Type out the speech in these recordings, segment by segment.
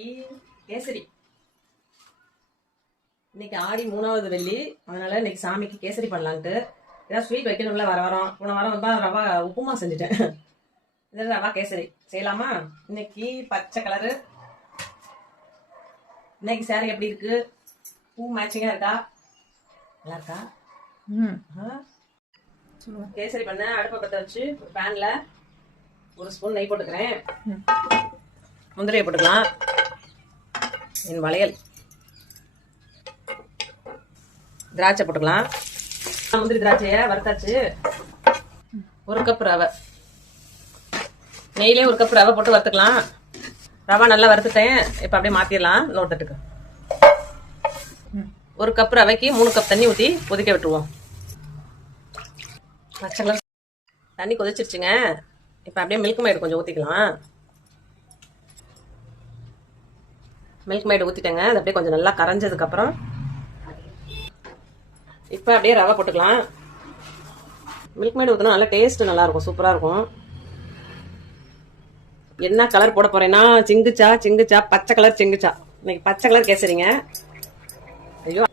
இன்னைக்கு கேசரி. இன்னைக்கு ஆடி 3வது வெள்ளி, அதனால இன்னைக்கு சாமிக்கு கேசரி பண்ணலான்ட்டு ஏதாவது ஸ்வீட் வைக்கணும்ல. போன வாரம் வந்து ரவா உப்புமா செஞ்சுட்டேன். இது ரவா கேசரி செய்யலாமா? இன்னைக்கு பச்சை கலரு. இன்னைக்கு சாரி எப்படி இருக்கு? பூ மேட்சிங்கா இருக்கா? நல்லா இருக்கா? கேசரி பண்ண அடுப்பை பற்ற வச்சு ஒரு பேன்ல 1 ஸ்பூன் நெய் போட்டுக்கிறேன். முந்திரியை போட்டுக்கலாம். என் வளையல் திராட்சை போட்டுக்கலாம். முந்திரி திராட்சைய வறுத்தாச்சு. 1 கப் ரவை, நெய்லேயே 1 கப் ரவை போட்டு வறுத்துக்கலாம். ரவை நல்லா வறுத்துட்டேன். இப்போ அப்படியே மாத்திடலாம். நோட்டத்துக்கு 1 கப் ரவைக்கு 3 கப் தண்ணி ஊற்றி கொதிக்க விட்டுருவோம். பச்சை கலர் தண்ணி கொதிச்சிருச்சுங்க. இப்போ அப்படியே மில்க் மேடு கொஞ்சம் ஊற்றிக்கலாம். மில்க் மேடு ஊற்றிட்டேங்க. அது அப்படியே கொஞ்சம் நல்லா கரைஞ்சதுக்கப்புறம் இப்போ அப்படியே ரவை போட்டுக்கலாம். மில்க் மேடு ஊற்றினா நல்லா டேஸ்ட் நல்லாயிருக்கும், சூப்பராக இருக்கும். என்ன கலர் போட போறேன்னா சிங்குச்சா பச்சை கலர் சிங்குச்சா. இன்னைக்கு பச்சை கலர் கேசரிங்க. ஐயோ,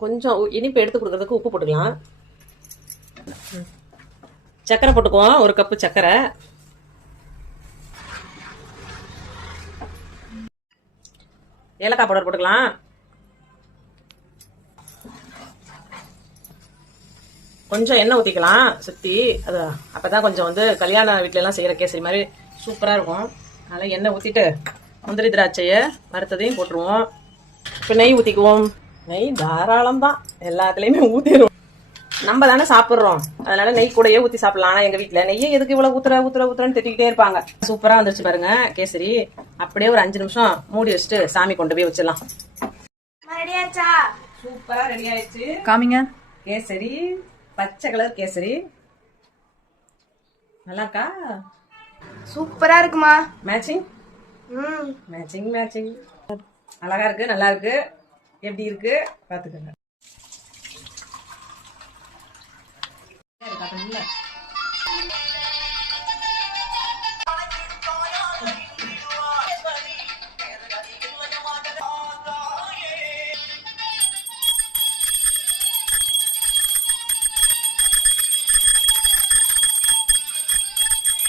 கொஞ்சம் இனிப்பு எடுத்து கொடுக்கறதுக்கு உப்பு போட்டுக்கலாம். சர்க்கரை போட்டுக்குவோம். 1 கப்பு சர்க்கரை. ஏலக்காய் பவுடர் போட்டுக்கலாம். கொஞ்சம் எண்ணெய் ஊற்றிக்கலாம் சுற்றி. அது அப்போதான் கொஞ்சம் வந்து கல்யாண வீட்டில எல்லாம் செய்கிற கேசரி மாதிரி சூப்பராக இருக்கும். அதனால் எண்ணெய் ஊற்றிட்டு முந்திரி திராட்சையை வறுத்ததையும் போட்டுருவோம். இப்போ நெய் ஊற்றிக்குவோம். நெய் தாராளம் தான், எல்லாத்துலேயுமே ஊற்றிடுவோம். நம்ம தானே சாப்பிட்றோம், அதனால நெய் கூடயே ஊற்றி சாப்பிடலாம். ஆனால் எங்கள் வீட்டில் நெய்யை எதுக்கு இவ்வளோ ஊற்றுறன்னு திட்டிக்கிட்டே இருப்பாங்க. சூப்பராக வந்துருச்சு பாருங்க கேசரி. அப்படியே ஒரு 5 நிமிஷம் மூடி வச்சுட்டு சாமி கொண்டு போய் வச்சிடலாம். சூப்பராக ரெடி ஆயிடுச்சு. காமிங்க. கேசரி பச்சை கலர் கேசரி நல்லா இருக்கா? சூப்பரா இருக்குமா? மேட்சிங் மேட்சிங் மேட்சிங் அழகா இருக்கு, நல்லா இருக்கு. எப்படி இருக்கு பாத்துக்கோங்க.